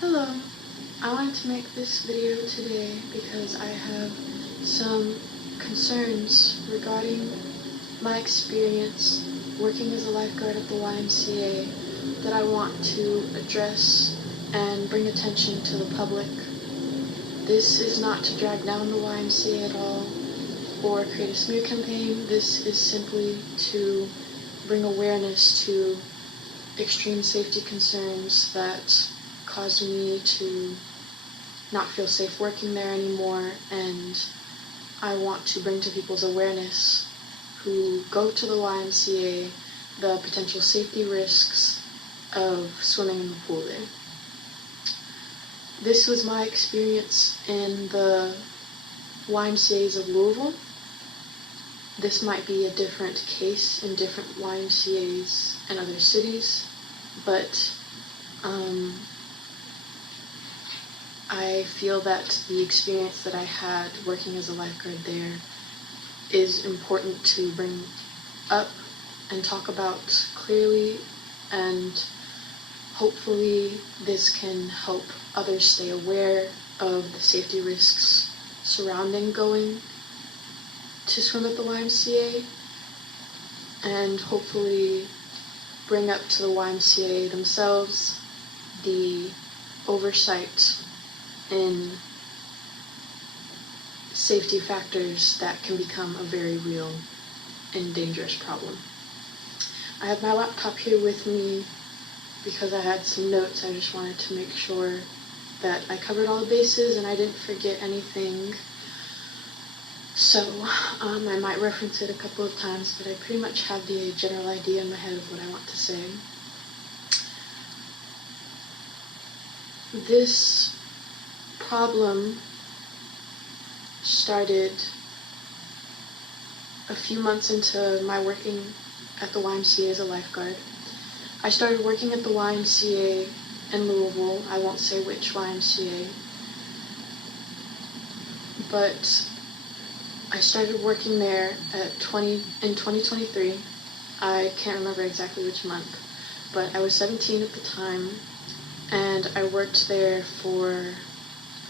Hello, I wanted to make this video today because I have some concerns regarding my experience working as a lifeguard at the YMCA that I want to address and bring attention to the public. This is not to drag down the YMCA at all or create a smear campaign. This is simply to bring awareness to extreme safety concerns that caused me to not feel safe working there anymore, and I want to bring to people's awareness who go to the YMCA the potential safety risks of swimming in the pool there. This was my experience in the YMCAs of Louisville. This might be a different case in different YMCAs in other cities, but I feel that the experience that I had working as a lifeguard there is important to bring up and talk about clearly, and hopefully this can help others stay aware of the safety risks surrounding going to swim at the YMCA, and hopefully bring up to the YMCA themselves the oversight in safety factors that can become a very real and dangerous problem. I have my laptop here with me because I had some notes. I just wanted to make sure that I covered all the bases and I didn't forget anything. So I might reference it a couple of times, but I pretty much have the general idea in my head of what I want to say. This problem started a few months into my working at the YMCA as a lifeguard. I started working at the YMCA in Louisville. I won't say which YMCA, but I started working there in 2023. I can't remember exactly which month, but I was 17 at the time, and I worked there for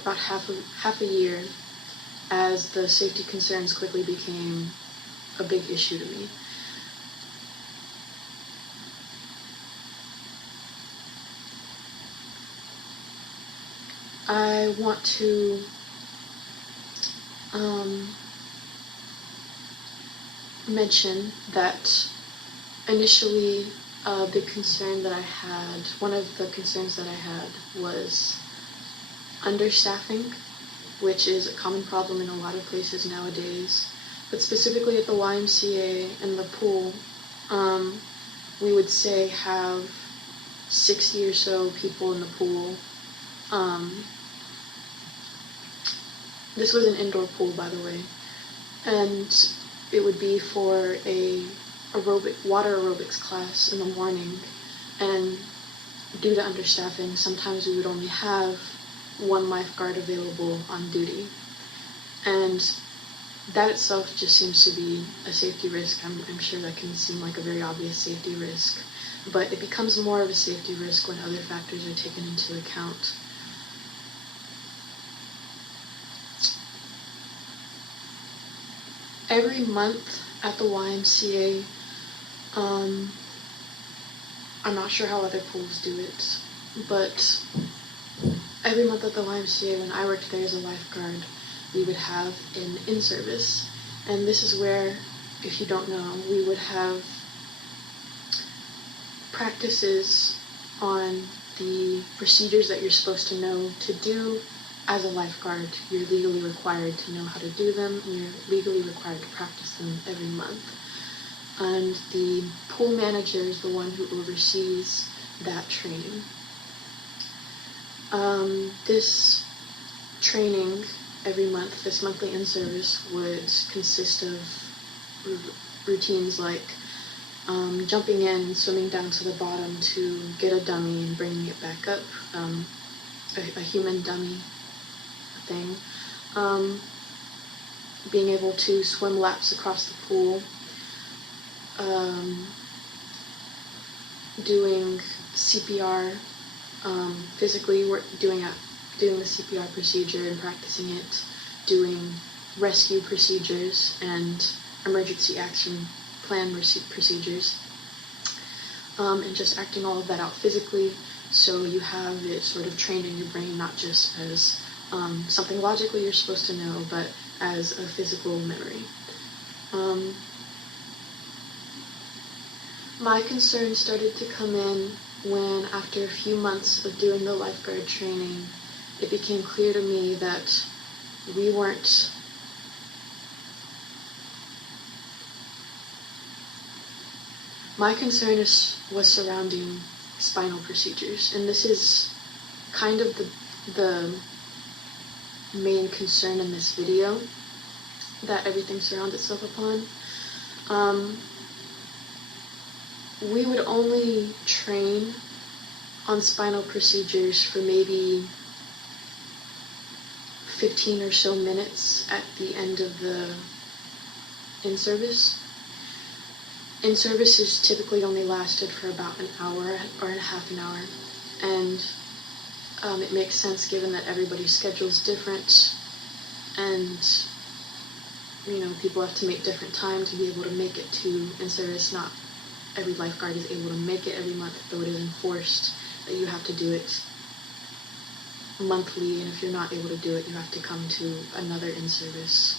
about half a year as the safety concerns quickly became a big issue to me. I want to mention that initially a big concern that I had, one of the concerns that I had was understaffing, which is a common problem in a lot of places nowadays, but specifically at the YMCA and the pool, we would say have 60 or so people in the pool. This was an indoor pool, by the way, and it would be for a water aerobics class in the morning, and due to understaffing, sometimes we would only have one lifeguard available on duty, and that itself just seems to be a safety risk. I'm sure that can seem like a very obvious safety risk, but it becomes more of a safety risk when other factors are taken into account. Every month at the YMCA, I'm not sure how other pools do it, but every month at the YMCA, when I worked there as a lifeguard, we would have an in-service, and this is where, if you don't know, we would have practices on the procedures that you're supposed to know to do as a lifeguard. You're legally required to know how to do them, and you're legally required to practice them every month. And the pool manager is the one who oversees that training. This training every month, this monthly in-service, would consist of routines like jumping in, swimming down to the bottom to get a dummy and bringing it back up, a human dummy thing, being able to swim laps across the pool, doing CPR physically doing the CPR procedure and practicing it, doing rescue procedures and emergency action plan procedures, and just acting all of that out physically, so you have it sort of trained in your brain, not just as something logically you're supposed to know, but as a physical memory. My concerns started to come in when, after a few months of doing the lifeguard training, it became clear to me that we weren't my concern was surrounding spinal procedures, and this is kind of the main concern in this video that everything surrounds itself upon. We would only train on spinal procedures for maybe 15 or so minutes at the end of the in-service. In-services typically only lasted for about an hour or a half an hour, and it makes sense given that everybody's schedule is different, and people have to make different time to be able to make it to in-service. Not every lifeguard is able to make it every month, though it is enforced that you have to do it monthly, and if you're not able to do it, you have to come to another in-service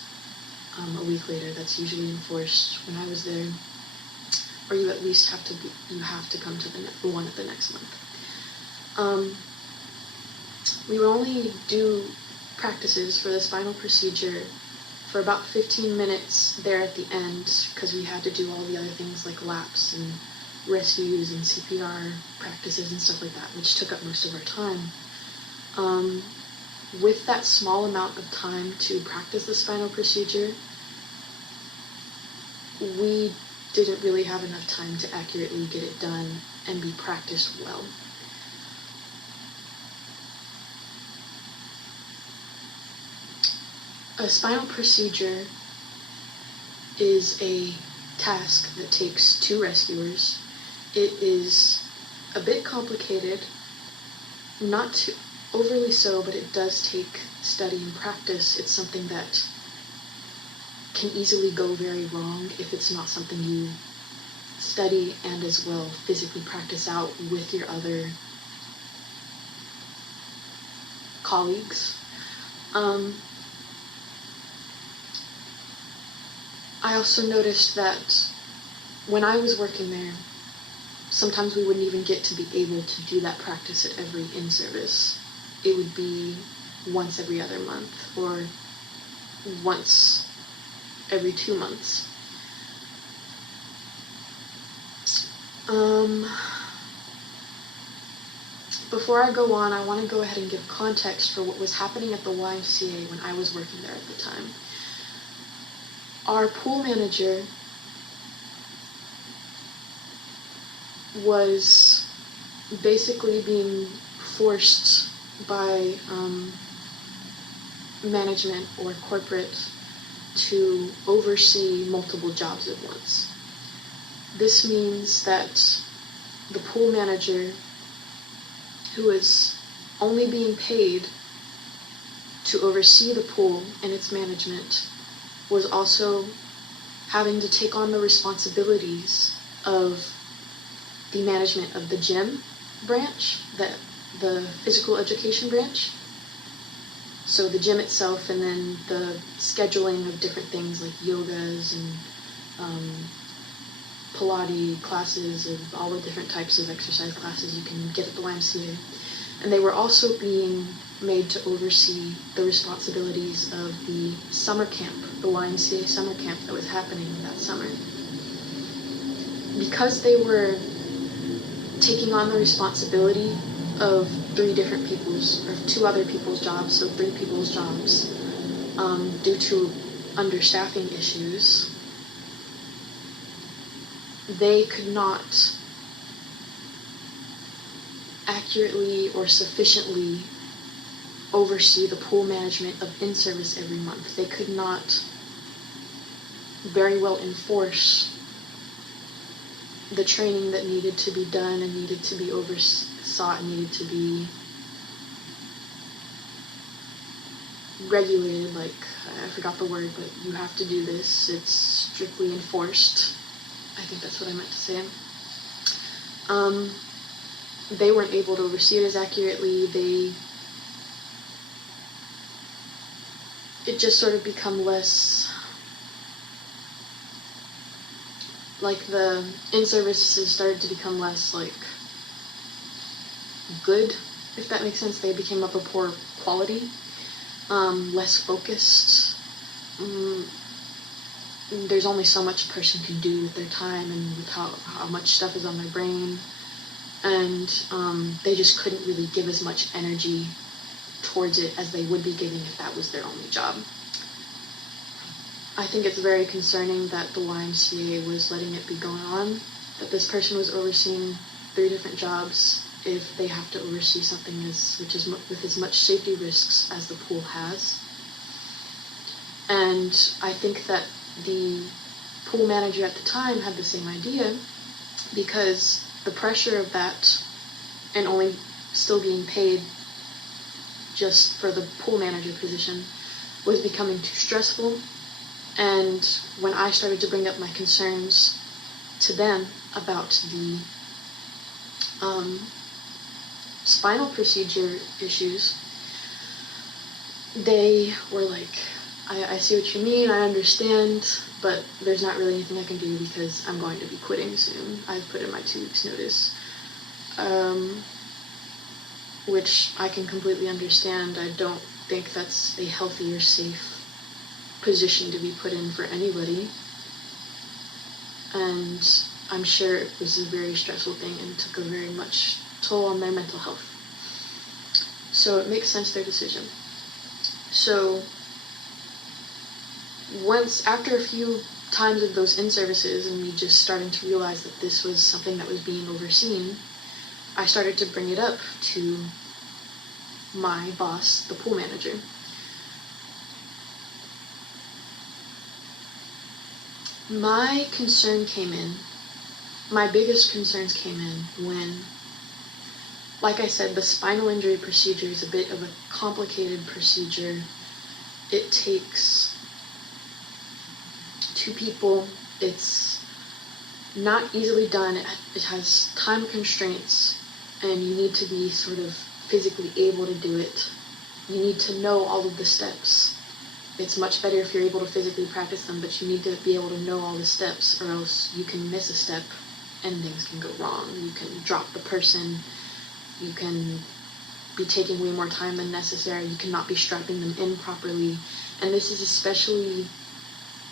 a week later. That's usually enforced when I was there, or you at least have to come to the one at the next month. We would only do practices for the spinal procedure for about 15 minutes there at the end, because we had to do all the other things like laps and rescues and CPR practices and stuff like that, which took up most of our time. With that small amount of time to practice the spinal procedure, we didn't really have enough time to accurately get it done and be practiced well. A spinal procedure is a task that takes 2 rescuers. It is a bit complicated, not too overly so, but it does take study and practice. It's something that can easily go very wrong if it's not something you study and as well physically practice out with your other colleagues. I also noticed that when I was working there, sometimes we wouldn't even get to be able to do that practice at every in-service. It would be once every other month or once every 2 months. Before I go on, I want to go ahead and give context for what was happening at the YMCA when I was working there at the time. Our pool manager was basically being forced by management or corporate to oversee multiple jobs at once. This means that the pool manager, who is only being paid to oversee the pool and its management, was also having to take on the responsibilities of the management of the gym branch, the physical education branch. So the gym itself, and then the scheduling of different things like yogas and Pilates classes, and all the different types of exercise classes you can get at the YMCA. And they were also being made to oversee the responsibilities of the summer camp, the YMCA summer camp that was happening that summer. Because they were taking on the responsibility of 3 different people's, or 2 other people's jobs, so 3 people's jobs, due to understaffing issues, they could not accurately or sufficiently oversee the pool management of in-service every month. They could not very well enforce the training that needed to be done and needed to be oversought and needed to be regulated, like, I forgot the word, but you have to do this, it's strictly enforced. I think that's what I meant to say. They weren't able to oversee it as accurately. It just sort of become less, like the in-services started to become less like good, if that makes sense. They became of a poor quality, less focused. There's only so much a person can do with their time and with how much stuff is on their brain, and they just couldn't really give as much energy towards it as they would be giving if that was their only job. I think it's very concerning that the YMCA was letting it be going on, that this person was overseeing 3 different jobs if they have to oversee something which is with as much safety risks as the pool has. And I think that the pool manager at the time had the same idea, because the pressure of that and only still being paid just for the pool manager position was becoming too stressful. And when I started to bring up my concerns to them about the spinal procedure issues, they were like, I see what you mean, I understand, but there's not really anything I can do because I'm going to be quitting soon. I've put in my 2 weeks notice. Which I can completely understand. I don't think that's a healthy or safe position to be put in for anybody. And I'm sure it was a very stressful thing and took a very much toll on their mental health. So it makes sense, their decision. So after a few times of those in-services and me just starting to realize that this was something that was being overseen, I started to bring it up to my boss, the pool manager. My biggest concerns came in when, like I said, the spinal injury procedure is a bit of a complicated procedure. It takes 2 people. It's not easily done. It has time constraints, and you need to be sort of physically able to do it. You need to know all of the steps. It's much better if you're able to physically practice them, but you need to be able to know all the steps, or else you can miss a step and things can go wrong. You can drop the person, you can be taking way more time than necessary, you cannot be strapping them in properly, and this is especially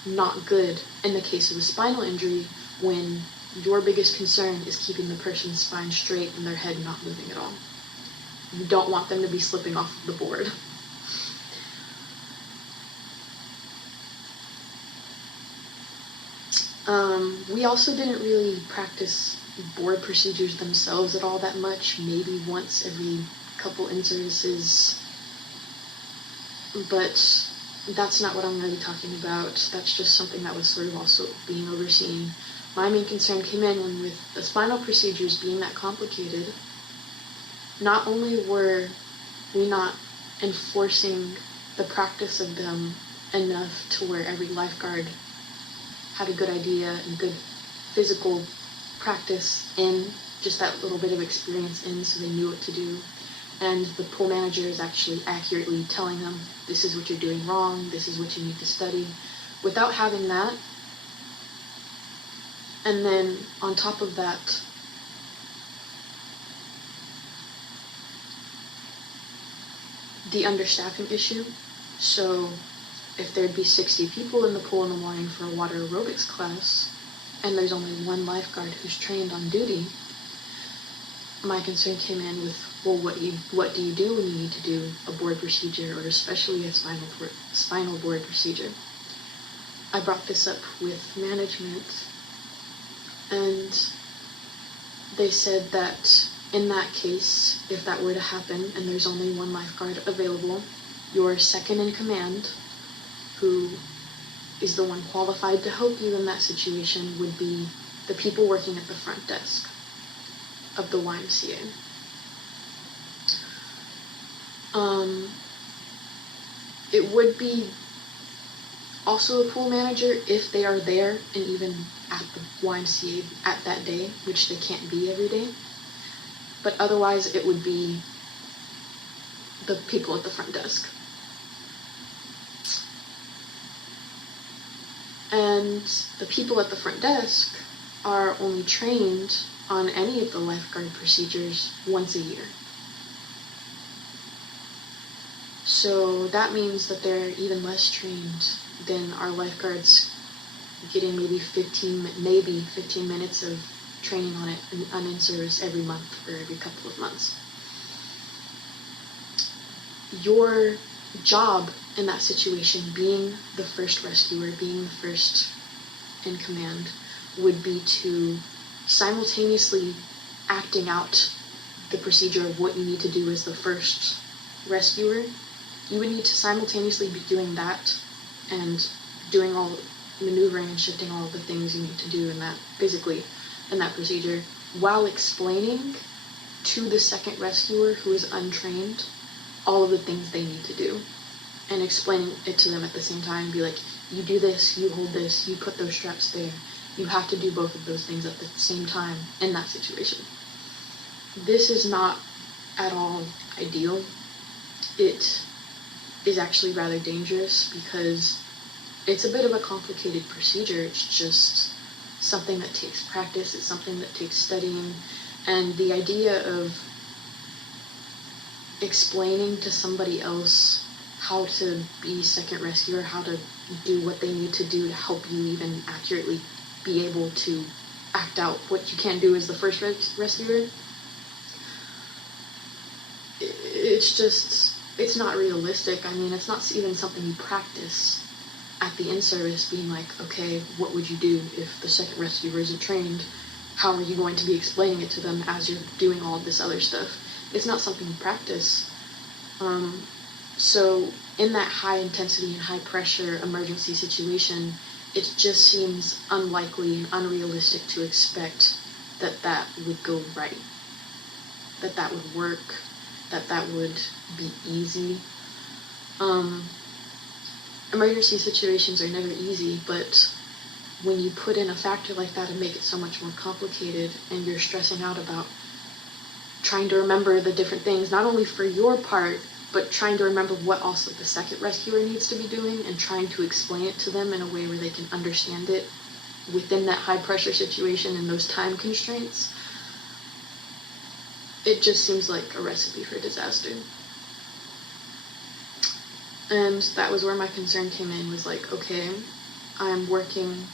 not good in the case of a spinal injury when your biggest concern is keeping the person's spine straight and their head not moving at all. You don't want them to be slipping off the board. We also didn't really practice board procedures themselves at all that much, maybe once every couple in-services, but that's not what I'm really talking about. That's just something that was sort of also being overseen. My main concern came in when, with the spinal procedures being that complicated, not only were we not enforcing the practice of them enough to where every lifeguard had a good idea and good physical practice in, just that little bit of experience in, so they knew what to do, and the pool manager is actually accurately telling them, this is what you're doing wrong, this is what you need to study. Without having that, and then on top of that, the understaffing issue. So if there'd be 60 people in the pool in the morning for a water aerobics class, and there's only 1 lifeguard who's trained on duty, my concern came in with, well, what do you do when you need to do a board procedure, or especially a spinal board procedure? I brought this up with management, and they said that in that case, if that were to happen and there's only 1 lifeguard available, your second in command, who is the one qualified to help you in that situation, would be the people working at the front desk of the YMCA. It would be also a pool manager if they are there and even at the YMCA at that day, which they can't be every day. But otherwise, it would be the people at the front desk. And the people at the front desk are only trained on any of the lifeguard procedures once a year. So that means that they're even less trained than our lifeguards, getting maybe 15 minutes of training on it in service every month or every couple of months. Your job in that situation, being the first rescuer, being the first in command, would be to simultaneously acting out the procedure of what you need to do as the first rescuer. You would need to simultaneously be doing that and doing all maneuvering and shifting all of the things you need to do in that physically in that procedure, while explaining to the second rescuer who is untrained all of the things they need to do, and explaining it to them at the same time. Be like, you do this, you hold this, you put those straps there. You have to do both of those things at the same time in that situation. This is not at all ideal. It is actually rather dangerous because it's a bit of a complicated procedure. It's just something that takes practice. It's something that takes studying. And the idea of explaining to somebody else how to be second rescuer, how to do what they need to do to help you even accurately be able to act out what you can do as the first rescuer, it's not realistic. I mean, it's not even something you practice at the in-service, being like, okay, what would you do if the second rescuer isn't trained? How are you going to be explaining it to them as you're doing all of this other stuff? It's not something you practice. So in that high intensity and high pressure emergency situation, it just seems unlikely and unrealistic to expect that that would go right, that that would work, that that would be easy. Emergency situations are never easy, but when you put in a factor like that and make it so much more complicated, and you're stressing out about trying to remember the different things, not only for your part, but trying to remember what also the second rescuer needs to be doing, and trying to explain it to them in a way where they can understand it within that high pressure situation and those time constraints, it just seems like a recipe for disaster. And that was where my concern came in, was like, okay, I'm working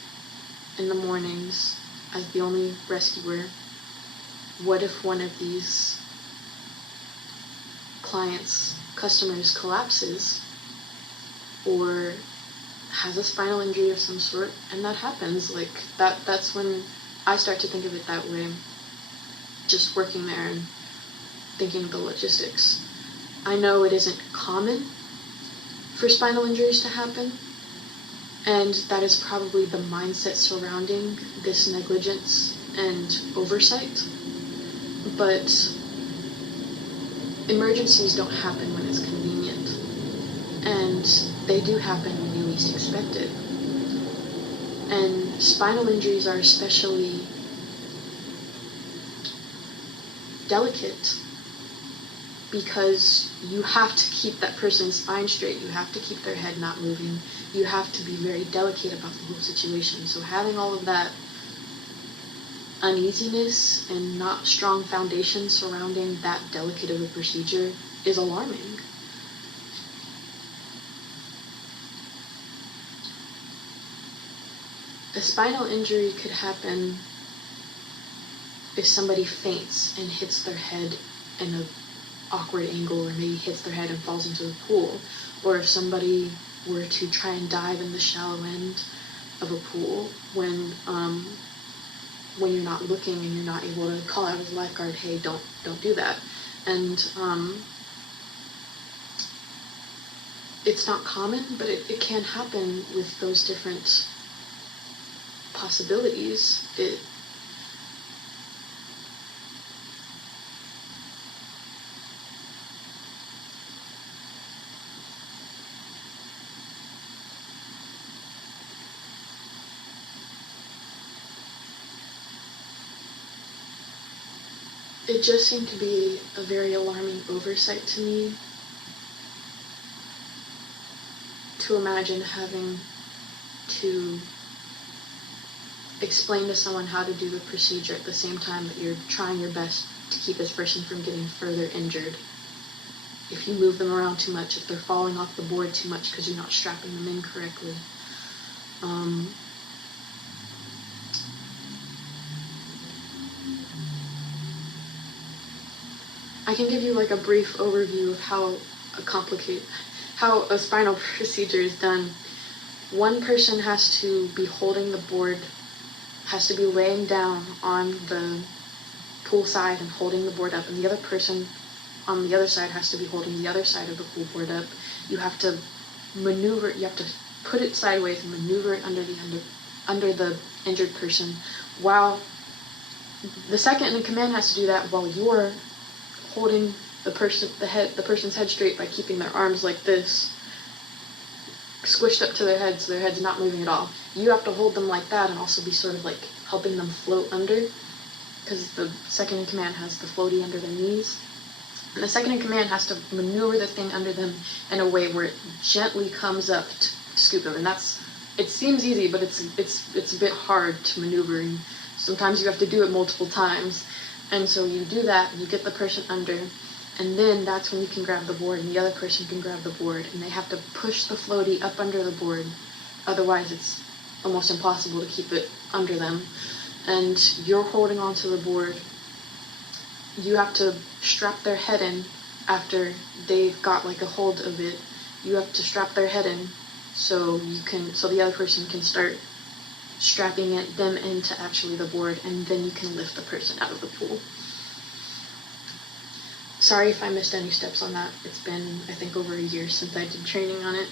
in the mornings as the only rescuer. What if one of these customers collapses or has a spinal injury of some sort, and that happens? Like, that's when I start to think of it that way, just working there and thinking of the logistics. I know it isn't common for spinal injuries to happen, and that is probably the mindset surrounding this negligence and oversight, but emergencies don't happen when it's convenient, and they do happen when you least expect it. And spinal injuries are especially delicate because you have to keep that person's spine straight. You have to keep their head not moving. You have to be very delicate about the whole situation. So having all of that uneasiness and not strong foundation surrounding that delicate of a procedure is alarming. A spinal injury could happen if somebody faints and hits their head in an awkward angle, or maybe hits their head and falls into the pool, or if somebody were to try and dive in the shallow end of a pool when you're not looking and you're not able to call out as a lifeguard, hey, don't do that. And it's not common, but it can happen with those different possibilities. It just seemed to be a very alarming oversight to me to imagine having to explain to someone how to do the procedure at the same time that you're trying your best to keep this person from getting further injured. If you move them around too much, if they're falling off the board too much because you're not strapping them in correctly. I can give you like a brief overview of how a spinal procedure is done. One person has to be holding the board, has to be laying down on the pool side and holding the board up, and the other person on the other side has to be holding the other side of the pool board up. You have to maneuver, you have to put it sideways and maneuver it under the injured person, while the second in command has to do that while you're holding the person's head straight by keeping their arms like this, squished up to their head so their head's not moving at all. You have to hold them like that and also be sort of like helping them float under, because the second in command has the floaty under their knees. And the second in command has to maneuver the thing under them in a way where it gently comes up to scoop them. And it seems easy, but it's a bit hard to maneuver, and sometimes you have to do it multiple times. And so you do that, and you get the person under, and then that's when you can grab the board, and the other person can grab the board, and they have to push the floaty up under the board. Otherwise, it's almost impossible to keep it under them. And you're holding onto the board. You have to strap their head in after they've got like a hold of it. You have to strap their head in so the other person can start strapping them into actually the board, and then you can lift the person out of the pool. Sorry if I missed any steps on that. It's been, I think, over a year since I did training on it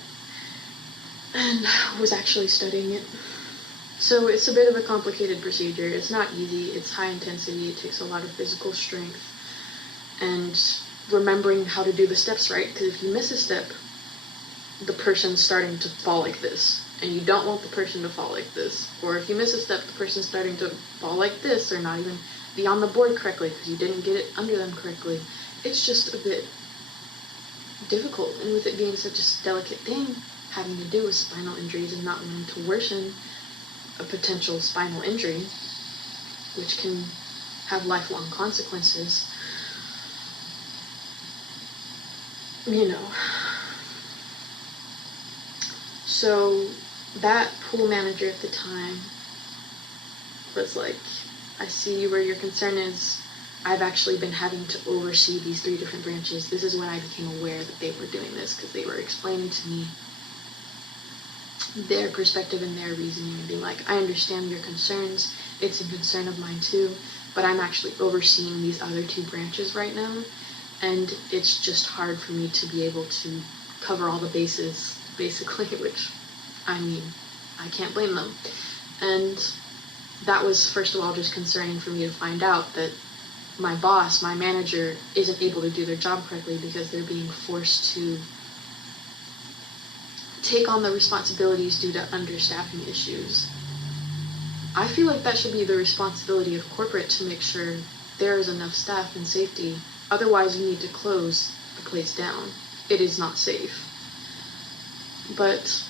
and was actually studying it. So it's a bit of a complicated procedure. It's not easy. It's high intensity. It takes a lot of physical strength and remembering how to do the steps right, because if you miss a step, the person's starting to fall like this, and you don't want the person to fall like this. Or if you miss a step, the person's starting to fall like this, or not even be on the board correctly because you didn't get it under them correctly. It's just a bit difficult, and with it being such a delicate thing, having to do with spinal injuries and not wanting to worsen a potential spinal injury, which can have lifelong consequences, So that pool manager at the time was like, I see where your concern is. I've actually been having to oversee these 3 different branches. This is when I became aware that they were doing this, because they were explaining to me their perspective and their reasoning and being like, I understand your concerns. It's a concern of mine too, but I'm actually overseeing these other 2 branches right now, and it's just hard for me to be able to cover all the bases, basically, which, I mean, I can't blame them. And that was, first of all, just concerning for me to find out that my boss, my manager, isn't able to do their job correctly because they're being forced to take on the responsibilities due to understaffing issues. I feel like that should be the responsibility of corporate to make sure there is enough staff and safety. Otherwise, you need to close the place down. It is not safe. But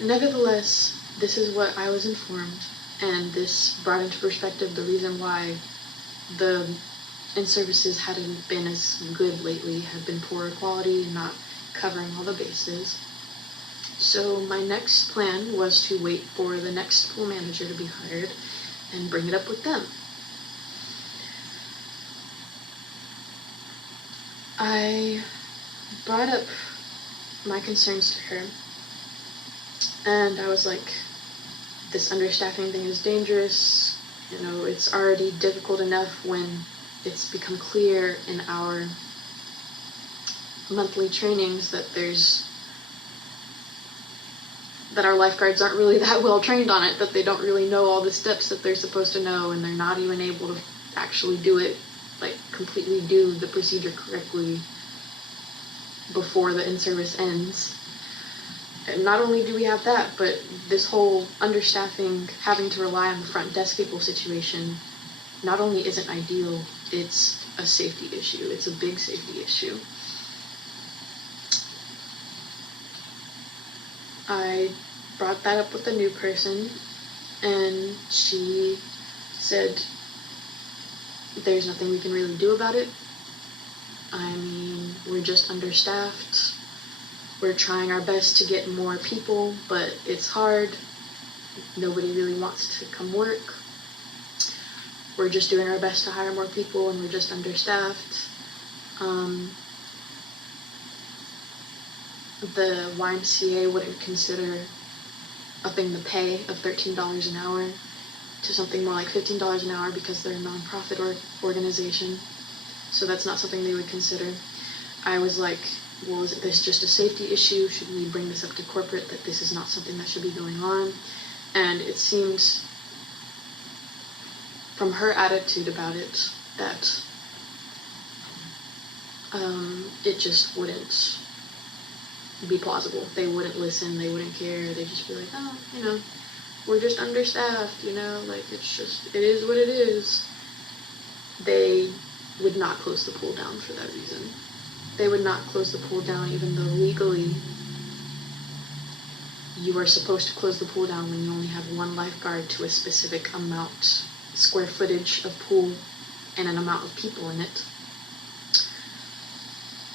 nevertheless, this is what I was informed, and this brought into perspective the reason why the in-services hadn't been as good lately, had been poorer quality and not covering all the bases. So my next plan was to wait for the next pool manager to be hired and bring it up with them. I brought up my concerns to her, and I was like, this understaffing thing is dangerous. It's already difficult enough when it's become clear in our monthly trainings that our lifeguards aren't really that well trained on it, that they don't really know all the steps that they're supposed to know, and they're not even able to actually do it, like completely do the procedure correctly before the in-service ends. And not only do we have that, but this whole understaffing, having to rely on the front desk people situation not only isn't ideal, it's a safety issue. It's a big safety issue. I brought that up with a new person, and she said there's nothing we can really do about it. I mean, we're just understaffed. We're trying our best to get more people, but it's hard. Nobody really wants to come work. We're just doing our best to hire more people, and we're just understaffed. The YMCA wouldn't consider upping the pay of $13 an hour to something more like $15 an hour because they're a nonprofit organization. So that's not something they would consider. I was like, well, is this just a safety issue? Should we bring this up to corporate that this is not something that should be going on? And it seemed from her attitude about it that it just wouldn't be plausible. They wouldn't listen, they wouldn't care, they'd just be like, oh, you know, we're just understaffed, you know, like it is what it is. They would not close the pool down for that reason. They would not close the pool down even though legally you are supposed to close the pool down when you only have one lifeguard to a specific amount, square footage of pool and an amount of people in it.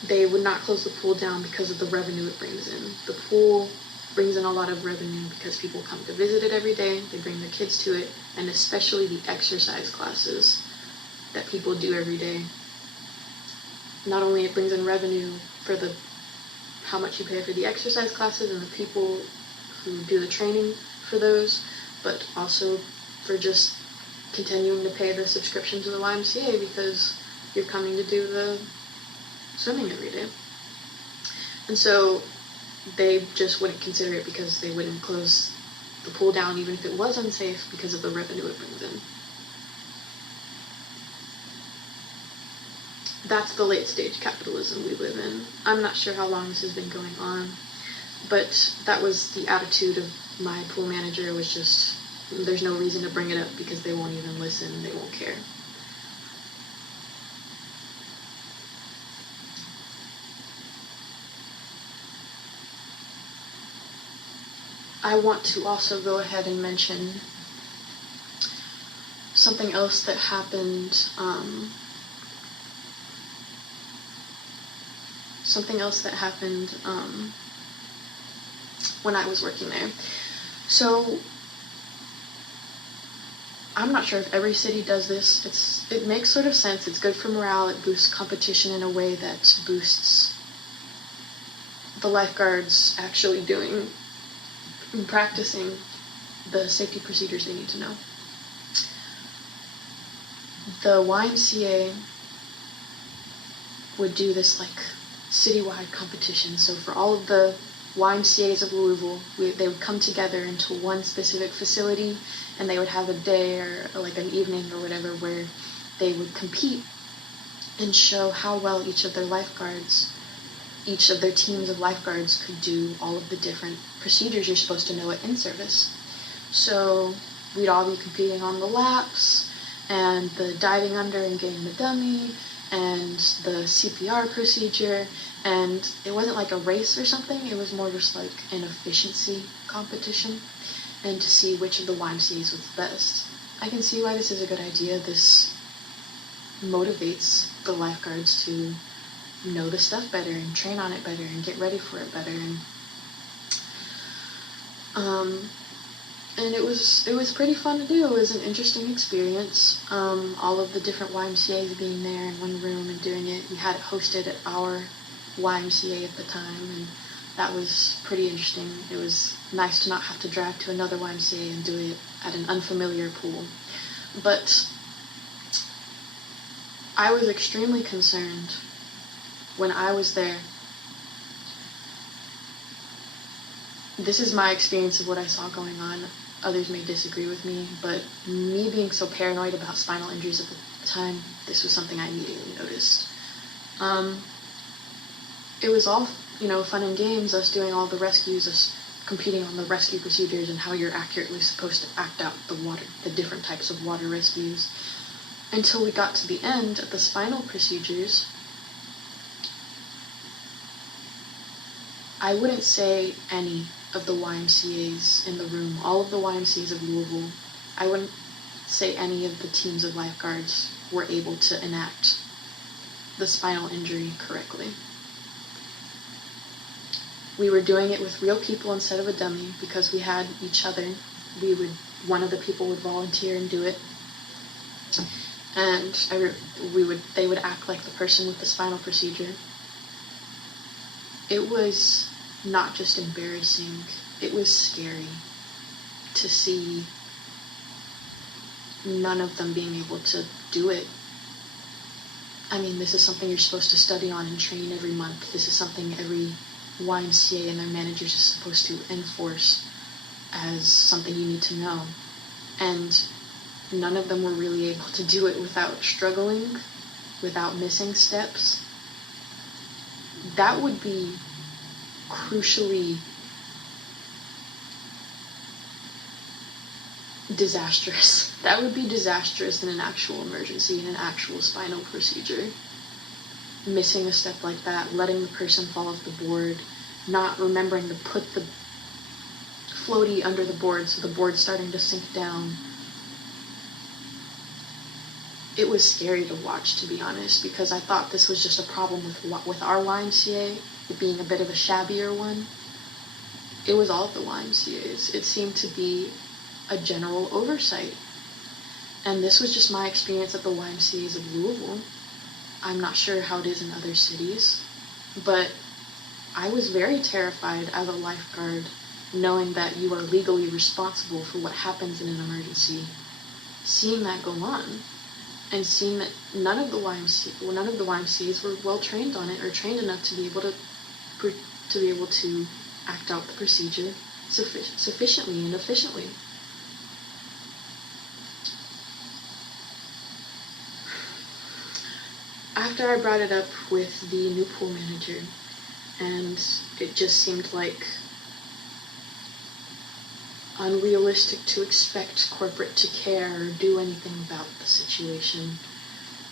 They would not close the pool down because of the revenue it brings in. The pool brings in a lot of revenue because people come to visit it every day, they bring their kids to it, and especially the exercise classes that people do every day. Not only it brings in revenue for how much you pay for the exercise classes and the people who do the training for those, but also for just continuing to pay the subscription to the YMCA because you're coming to do the swimming every day. And so they just wouldn't consider it because they wouldn't close the pool down even if it was unsafe because of the revenue it brings in. That's the late stage capitalism we live in. I'm not sure how long this has been going on, but that was the attitude of my pool manager. Was just, there's no reason to bring it up because they won't even listen, they won't care. I want to also go ahead and mention something else that happened, when I was working there. So I'm not sure if every city does this. It makes sort of sense. It's good for morale. It boosts competition in a way that boosts the lifeguards actually doing and practicing the safety procedures they need to know. The YMCA would do this like citywide competition. So for all of the YMCAs of Louisville, they would come together into one specific facility, and they would have a day or like an evening or whatever where they would compete and show how well each of their teams of lifeguards could do all of the different procedures you're supposed to know at in-service. So we'd all be competing on the laps and the diving under and getting the dummy and the CPR procedure, and it wasn't like a race or something, it was more just like an efficiency competition and to see which of the YMCAs was the best. I can see why this is a good idea. This motivates the lifeguards to know the stuff better and train on it better and get ready for it better, and it was pretty fun to do. It was an interesting experience. All of the different YMCAs being there in one room and doing it. We had it hosted at our YMCA at the time, and that was pretty interesting. It was nice to not have to drive to another YMCA and do it at an unfamiliar pool. But I was extremely concerned when I was there. This is my experience of what I saw going on. Others may disagree with me, but me being so paranoid about spinal injuries at the time, this was something I immediately noticed. It was all, fun and games, us doing all the rescues, us competing on the rescue procedures and how you're accurately supposed to act out the different types of water rescues. until we got to the end of the spinal procedures. I wouldn't say any of the YMCAs in the room, all of the YMCAs of Louisville, I wouldn't say any of the teams of lifeguards were able to enact the spinal injury correctly. We were doing it with real people instead of a dummy because we had each other. One of the people would volunteer and do it, and they would act like the person with the spinal procedure. It was not just embarrassing, it was scary to see none of them being able to do it. I mean, this is something you're supposed to study on and train every month. This is something every YMCA and their managers are supposed to enforce as something you need to know. And none of them were really able to do it without struggling, without missing steps. That would be crucially disastrous. That would be disastrous in an actual emergency, in an actual spinal procedure. Missing a step like that, letting the person fall off the board, not remembering to put the floaty under the board so the board's starting to sink down. It was scary to watch, to be honest, because I thought this was just a problem with our YMCA, it being a bit of a shabbier one. It was all of the YMCAs. It seemed to be a general oversight. And this was just my experience at the YMCAs of Louisville. I'm not sure how it is in other cities, but I was very terrified as a lifeguard knowing that you are legally responsible for what happens in an emergency, seeing that go on, and seeing that none of the YMCAs were well trained on it or trained enough to be able to act out the procedure sufficiently and efficiently. After I brought it up with the new pool manager, and it just seemed like unrealistic to expect corporate to care or do anything about the situation.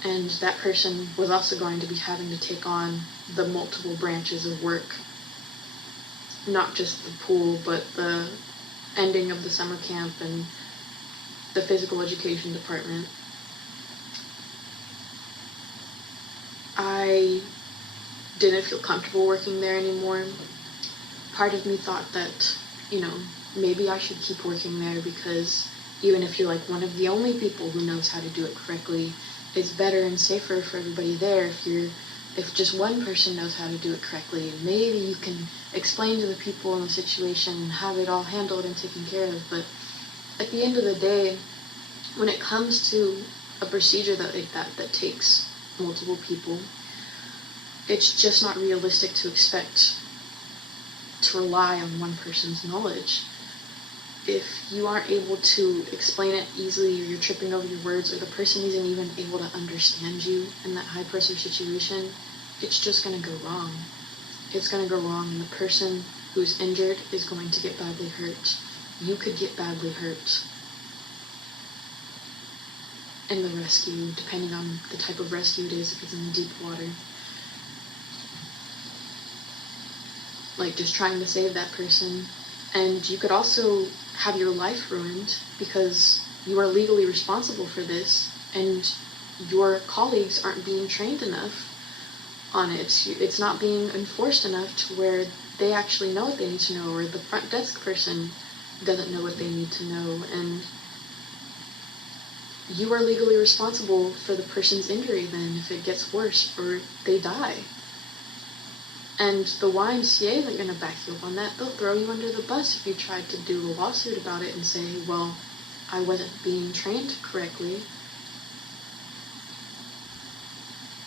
And that person was also going to be having to take on the multiple branches of work. Not just the pool, but the ending of the summer camp and the physical education department. I didn't feel comfortable working there anymore. Part of me thought that, maybe I should keep working there because even if you're like one of the only people who knows how to do it correctly, it's better and safer for everybody there if just one person knows how to do it correctly, and maybe you can explain to the people in the situation and have it all handled and taken care of. But at the end of the day, when it comes to a procedure that takes multiple people, it's just not realistic to expect to rely on one person's knowledge. If you aren't able to explain it easily, or you're tripping over your words, or the person isn't even able to understand you in that high pressure situation, it's just going to go wrong. It's going to go wrong, and the person who's injured is going to get badly hurt. You could get badly hurt in the rescue, depending on the type of rescue it is, if it's in the deep water. Like just trying to save that person. And you could also have your life ruined because you are legally responsible for this and your colleagues aren't being trained enough on it. It's not being enforced enough to where they actually know what they need to know, or the front desk person doesn't know what they need to know, and you are legally responsible for the person's injury then if it gets worse or they die. And the YMCA isn't going to back you up on that. They'll throw you under the bus if you tried to do a lawsuit about it and say, well, I wasn't being trained correctly.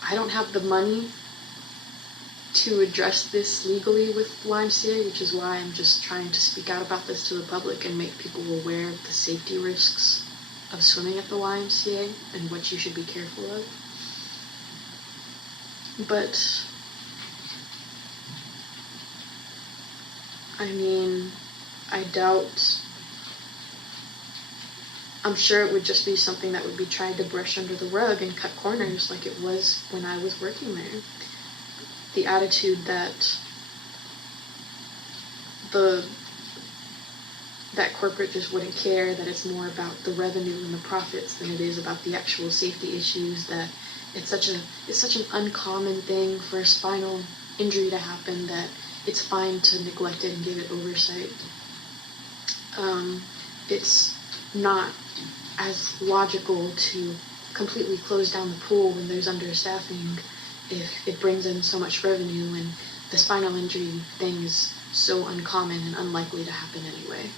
I don't have the money to address this legally with YMCA, which is why I'm just trying to speak out about this to the public and make people aware of the safety risks of swimming at the YMCA and what you should be careful of. But I mean, I doubt I'm sure it would just be something that would be tried to brush under the rug and cut corners like it was when I was working there. The attitude that that corporate just wouldn't care, that it's more about the revenue and the profits than it is about the actual safety issues, that it's such an uncommon thing for a spinal injury to happen that it's fine to neglect it and give it oversight. It's not as logical to completely close down the pool when there's understaffing if it brings in so much revenue and the spinal injury thing is so uncommon and unlikely to happen anyway.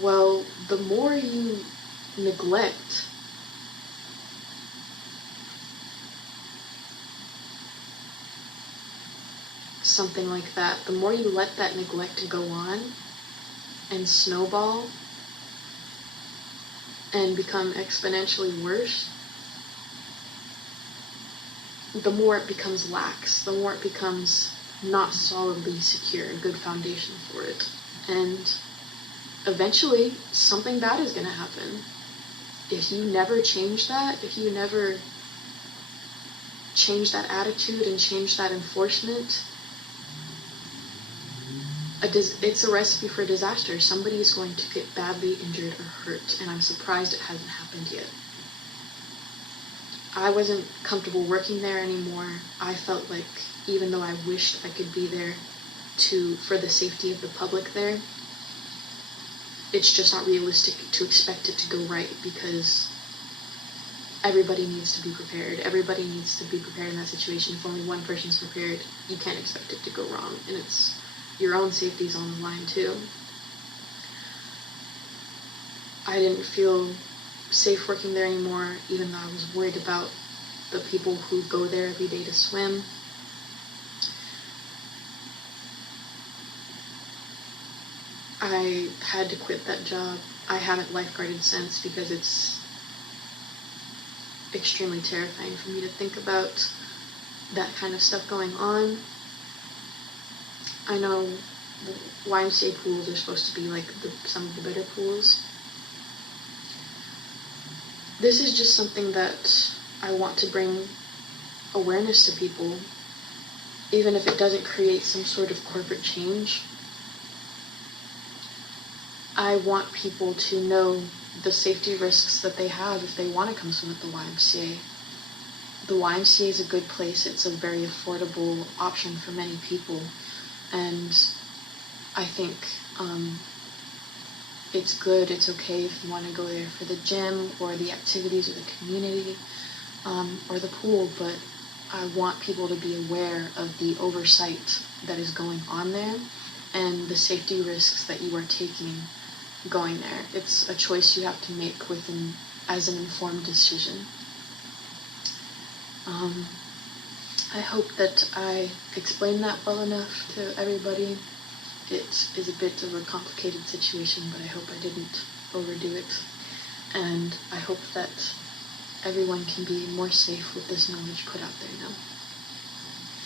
Well, the more you neglect something like that, the more you let that neglect go on and snowball and become exponentially worse, the more it becomes lax, the more it becomes not solidly secure, a good foundation for it. And eventually, something bad is going to happen. If you never change that, if you never change that attitude and change that enforcement, it's a recipe for disaster. Somebody is going to get badly injured or hurt, and I'm surprised it hasn't happened yet. I wasn't comfortable working there anymore. I felt like, even though I wished I could be there for the safety of the public there, it's just not realistic to expect it to go right, because everybody needs to be prepared. Everybody needs to be prepared in that situation. If only one person's prepared, you can't expect it to go wrong, and it's your own safety's on the line too. I didn't feel safe working there anymore, even though I was worried about the people who go there every day to swim. I had to quit that job. I haven't lifeguarded since because it's extremely terrifying for me to think about that kind of stuff going on. I know the YMCA pools are supposed to be like some of the better pools. This is just something that I want to bring awareness to people, even if it doesn't create some sort of corporate change. I want people to know the safety risks that they have if they want to come swim at the YMCA. The YMCA is a good place. It's a very affordable option for many people, and I think it's good, it's okay if you want to go there for the gym or the activities or the community or the pool, but I want people to be aware of the oversight that is going on there and the safety risks that you are taking going there. It's a choice you have to make as an informed decision. I hope that I explained that well enough to everybody. It is a bit of a complicated situation, but I hope I didn't overdo it. And I hope that everyone can be more safe with this knowledge put out there now.